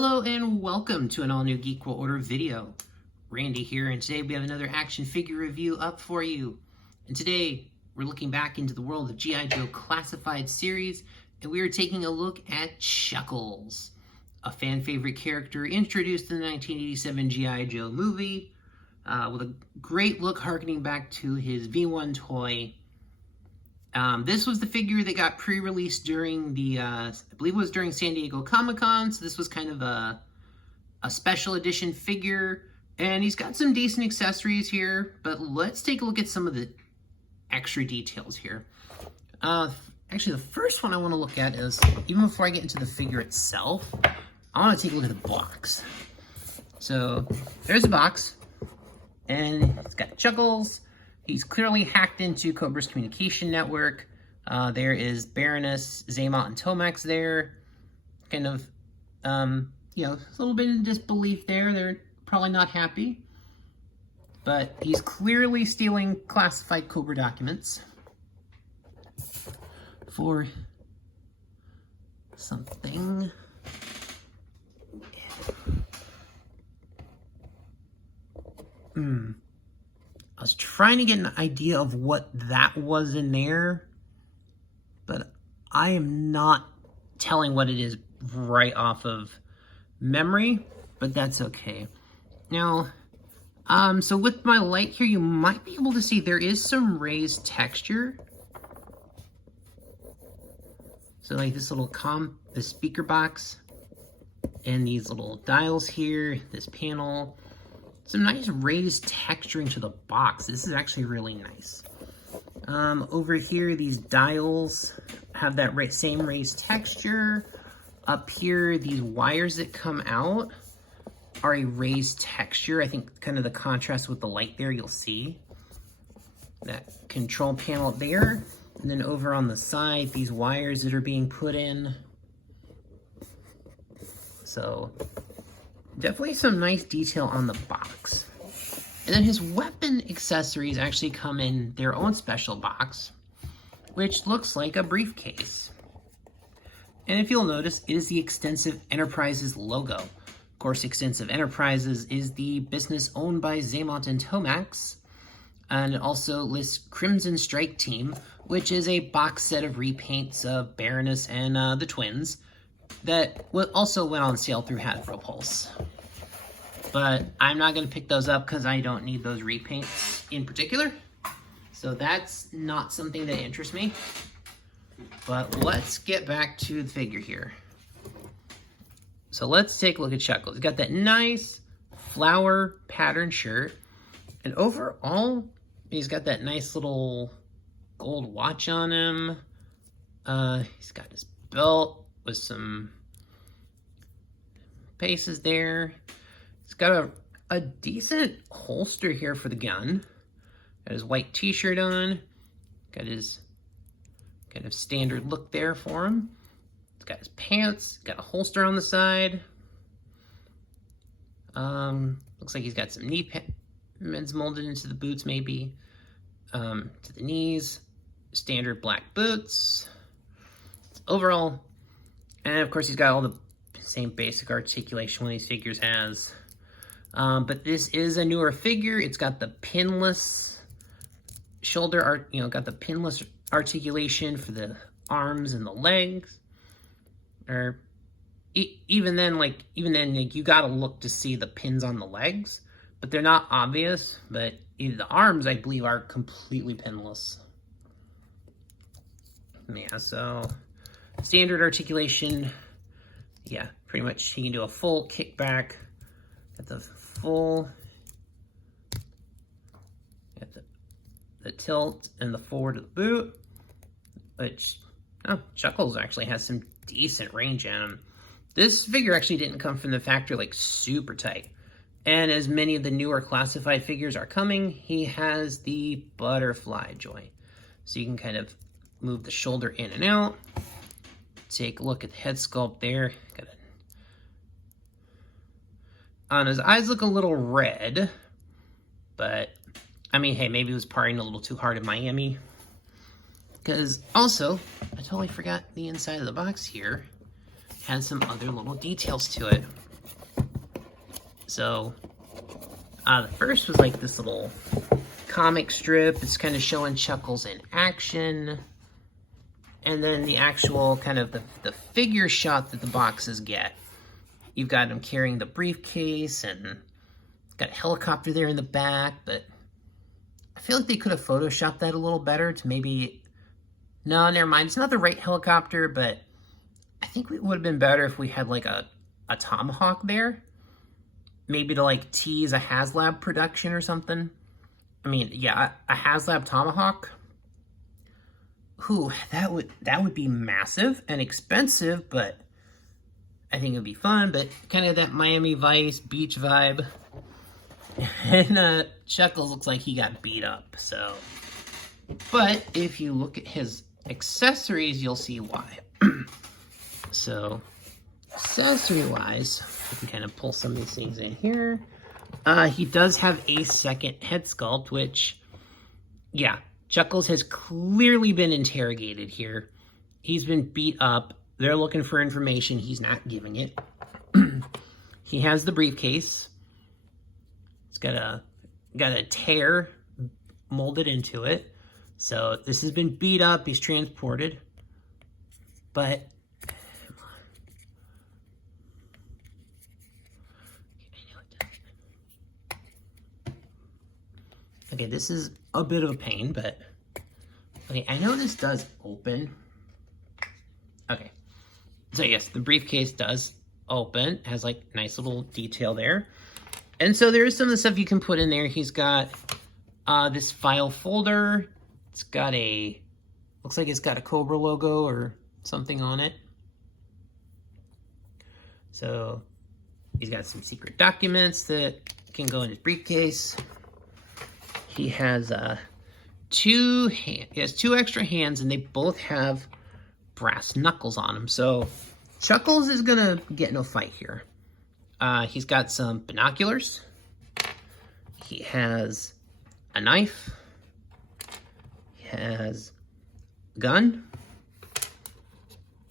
Hello and welcome to an all-new GIJoe Order video. Randy here, and today we have another action figure review up for you. And today we're looking back into the world of GIJoe Classified Series, and we are taking a look at Chuckles, a fan favorite character introduced in the 1987 G.I. Joe movie, with a great look harkening back to his V1 toy. This was the figure that got pre-released during the, I believe it was during San Diego Comic-Con, so this was kind of a special edition figure, and he's got some decent accessories here, but let's take a look at some of the extra details here. Actually, the first one I want to look at is, even before I get into the figure itself, I want to take a look at the box. So, there's the box, and it's got Chuckles. He's clearly hacked into Cobra's communication network. There is Baroness, Xamot, and Tomax there. Kind of, a little bit of disbelief there. They're probably not happy. But he's clearly stealing classified Cobra documents for something. I was trying to get an idea of what that was in there, but I am not telling what it is right off of memory, but that's okay. Now, so with my light here, you might be able to see there is some raised texture. So like this little the speaker box, and these little dials here, this panel. Some nice raised texturing to the box. This is actually really nice. Over here, these dials have that same raised texture. Up here, these wires that come out are a raised texture. I think kind of the contrast with the light there, you'll see. That control panel there. And then over on the side, these wires that are being put in. So, definitely some nice detail on the box. And then his weapon accessories actually come in their own special box, which looks like a briefcase. And if you'll notice, it is the Extensive Enterprises logo. Of course, Extensive Enterprises is the business owned by Xamot and Tomax. And it also lists Crimson Strike Team, which is a box set of repaints of Baroness and the twins that also went on sale through Hasbro Pulse. But I'm not going to pick those up because I don't need those repaints in particular. So that's not something that interests me. But let's get back to the figure here. So let's take a look at Chuckles. He's got that nice flower pattern shirt. And overall, he's got that nice little gold watch on him. He's got his belt with some paces there. He's got a decent holster here for the gun. Got his white t-shirt on. Got his kind of standard look there for him. He's got his pants. Got a holster on the side. Looks like he's got some knee pads molded into the boots maybe. To the knees. Standard black boots. Overall, and of course he's got all the same basic articulation one of these figures has. But this is a newer figure. It's got the pinless shoulder got the pinless articulation for the arms and the legs. Or even then, you gotta look to see the pins on the legs, but they're not obvious. But the arms, I believe, are completely pinless. Yeah, so standard articulation. Yeah, pretty much he can do a full kickback. Got the full, got the tilt and the forward of the boot, which, Chuckles actually has some decent range in him. This figure actually didn't come from the factory like super tight. And as many of the newer classified figures are coming, he has the butterfly joint. So you can kind of move the shoulder in and out. Take a look at the head sculpt there. His eyes look a little red, but I mean, hey, maybe he was partying a little too hard in Miami. Because also, I totally forgot the inside of the box here had some other little details to it. So the first was like this little comic strip. It's kind of showing Chuckles in action. And then the actual kind of the figure shot that the boxes get. You've got him carrying the briefcase and got a helicopter there in the back, but I feel like they could have photoshopped that a little better to maybe... No, never mind. It's not the right helicopter, but I think it would have been better if we had like a Tomahawk there. Maybe to like tease a HasLab production or something. I mean, yeah, a HasLab Tomahawk. Ooh, that would be massive and expensive, but I think it would be fun. But kind of that Miami Vice beach vibe. And Chuckles looks like he got beat up, so. But if you look at his accessories, you'll see why. So, accessory-wise, we can kind of pull some of these things in here. He does have a second head sculpt, which, yeah, Chuckles has clearly been interrogated here. He's been beat up. They're looking for information. He's not giving it. He has the briefcase. It's got a tear molded into it. So this has been beat up. He's transported. But okay, this is a bit of a pain, but okay, I know this does open. Okay, so yes, the briefcase does open. It has like nice little detail there. And so there's some of the stuff you can put in there. He's got this file folder. It's got looks like it's got a Cobra logo or something on it. So he's got some secret documents that can go in his briefcase. He has two extra hands, and they both have brass knuckles on them. So Chuckles is gonna get in a fight here. He's got some binoculars. He has a knife. He has a gun.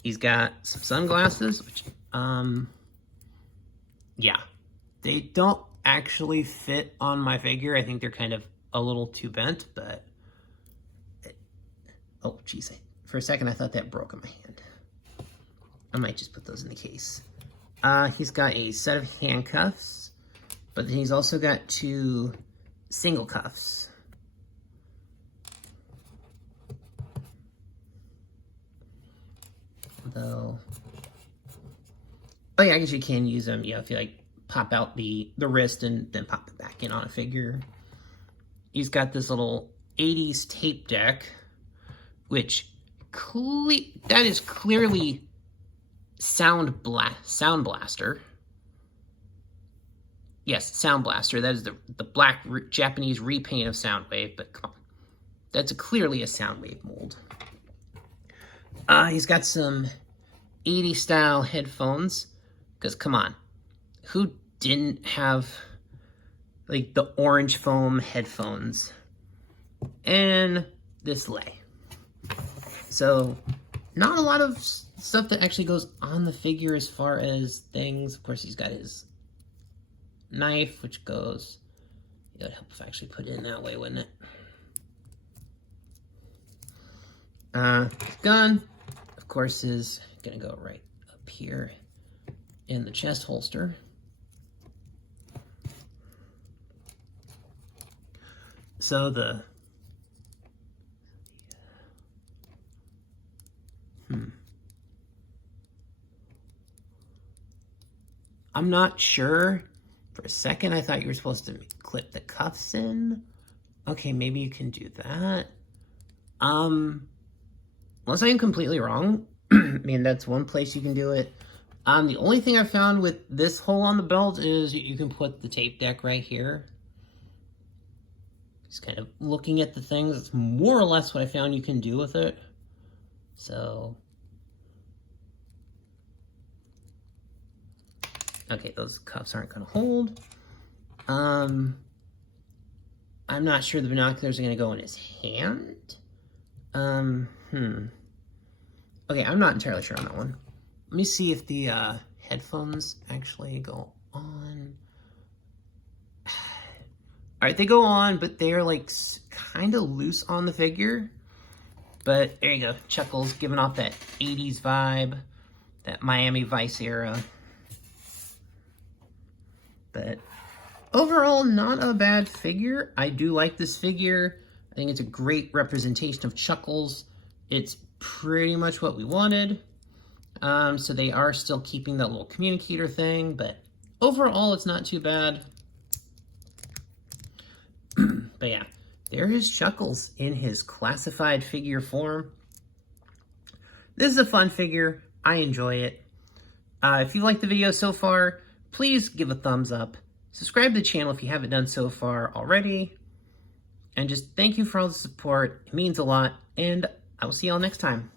He's got some sunglasses, which, yeah, they don't actually fit on my figure. I think they're kind of a little too bent, but, oh, geez, for a second I thought that broke in my hand. I might just put those in the case. He's got a set of handcuffs, but then he's also got 2 single cuffs. Though, oh yeah, I guess you can use them, yeah, if you like pop out the wrist and then pop it back in on a figure. He's got this little 80s tape deck, which that is clearly Sound Blaster. Yes, Sound Blaster. That is the black Japanese repaint of Soundwave, but come on. That's clearly a Soundwave mold. He's got some 80s style headphones, because come on, who didn't have like the orange foam headphones? And this lay. So not a lot of stuff that actually goes on the figure as far as things. Of course, he's got his knife, which goes, it would help if I actually put it in that way, wouldn't it? Gun, of course, is gonna go right up here in the chest holster. So I'm not sure. For a second, I thought you were supposed to clip the cuffs in. Okay, maybe you can do that. Unless I am completely wrong. I mean, that's one place you can do it. The only thing I found with this hole on the belt is you can put the tape deck right here. Just kind of looking at the things. It's more or less what I found you can do with it. So, okay, those cuffs aren't going to hold. I'm not sure the binoculars are going to go in his hand. Okay, I'm not entirely sure on that one. Let me see if the headphones actually go on. right, they go on, but they're like kind of loose on the figure. But there you go, Chuckles giving off that 80s vibe, that Miami Vice era. But overall, not a bad figure. I do like this figure. I think it's a great representation of Chuckles. It's pretty much what we wanted. So they are still keeping that little communicator thing, but overall, it's not too bad. But yeah, there is Chuckles in his classified figure form. This is a fun figure. I enjoy it. If you like the video so far, please give a thumbs up. Subscribe to the channel if you haven't done so far already. And just thank you for all the support. It means a lot. And I will see y'all next time.